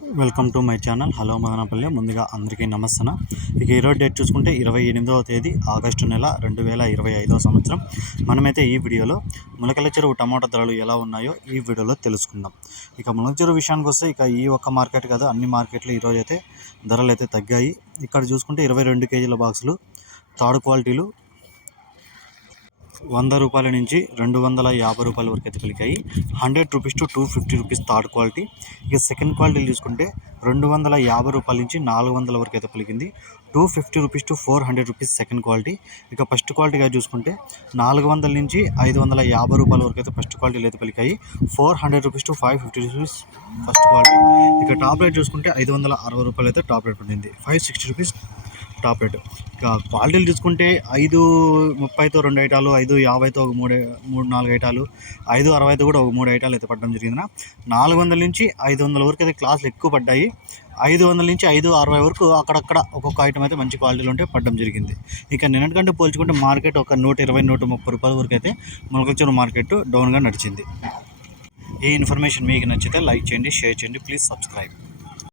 Welcome to my channel. Hello Madanapalle. ముందుగా అందరికీ నమస్తన. ఇక ఈరోజు డేట్ చూసుకుంటే ఇరవై ఎనిమిదవ తేదీ ఆగస్టు నెల రెండు వేల ఇరవై ఐదవ సంవత్సరం. మనమైతే ఈ వీడియోలో ములకల చెరువు టమాటా ధరలు ఎలా ఉన్నాయో ఈ వీడియోలో తెలుసుకుందాం. ఇక ములక చెరువు విషయానికి వస్తే ఇక ఈ ఒక్క మార్కెట్ కాదు అన్ని మార్కెట్లు ఈరోజు అయితే ధరలు అయితే తగ్గాయి. ఇక్కడ చూసుకుంటే ఇరవై రెండు కేజీల బాక్సులు థర్డ్ క్వాలిటీలు వంద రూపాయల నుంచి రెండు వందల యాభై రూపాయల వరకు అయితే పలికాయి hundred rupees to two fifty rupees third quality. ఇక సెకండ్ క్వాలిటీలు చూసుకుంటే రెండు వందల యాభై రూపాయల నుంచి నాలుగు వందల వరకు అయితే పలికింది two fifty rupees to four hundred rupees second quality. ఇక ఫస్ట్ క్వాలిటీగా చూసుకుంటే నాలుగు వందల నుంచి ఐదు వందల యాభై రూపాయల వరకు అయితే ఫస్ట్ క్వాలిటీలు అయితే పలికాయి four hundred rupees to five fifty rupees first quality. ఇక టాప్ రేట్ చూసుకుంటే ఐదు వందల అరవై రూపాయలు అయితే టాప్ రేట్ ఉండింది five sixty rupees top rate ఇక క్వాలిటీలు చూసుకుంటే ఐదు ముప్పైతో రెండు ఐటాలు ఐదు యాభైతో ఒక మూడు మూడు నాలుగు ఐటాలు ఐదు అరవైతో కూడా ఒక మూడు ఐటాలు అయితే పడడం జరిగింది నాలుగు వందల నుంచి ఐదు వందల వరకు అయితే క్లాసులు ఎక్కువ పడ్డాయి. ఐదు వందల నుంచి ఐదు అరవై వరకు అక్కడక్కడ ఒక్కొక్క ఐటమ్ అయితే మంచి క్వాలిటీలు ఉంటే పడడం జరిగింది. ఇక నిన్నటికంటే పోల్చుకుంటే మార్కెట్ ఒక నూట ఇరవై నూట ముప్పై రూపాయల వరకు అయితే మొలకల్చూరు మార్కెట్ డౌన్గా నడిచింది. ఈ ఇన్ఫర్మేషన్ మీకు నచ్చితే లైక్ చేయండి షేర్ చేయండి ప్లీజ్ సబ్స్క్రైబ్.